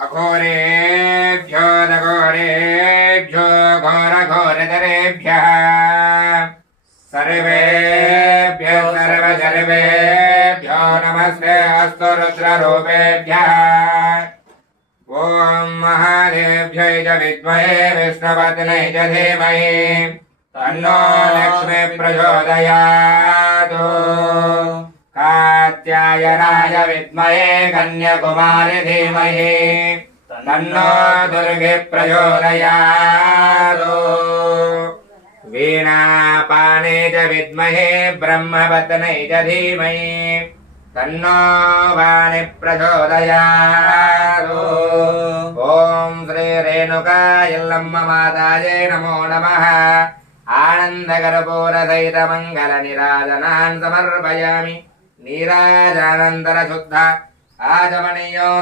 अघोरेभ्यो दघोरेभ्यो घोरघोरतरेभ्यः सर्वेभ्यः सर्वसर्वेभ्यो नमस्ते अस्तु रुद्ररूपेभ्यः। ॐ महादेव्यै च विद्महे विष्णुपत्न्यै च धीमहि तन्नो लक्ष्मी प्रचोदयात्। कात्यायनाय विद्महे कन्याकुमारी धीमहि तन्नो दुर्गे प्रचोदयात्। वीणापाने च विद्महे ब्रह्मपत्न्यै च धीमहि तन्नो वाणी प्रचोदयात्। ॐ श्री रेणुका यल्लम्म मातायै नमो नमः। आनन्दकर्पूरसहित मङ्गलनीराजनान् समर्पयामि। नीराजनानन्तरशुद्ध आचमनीयो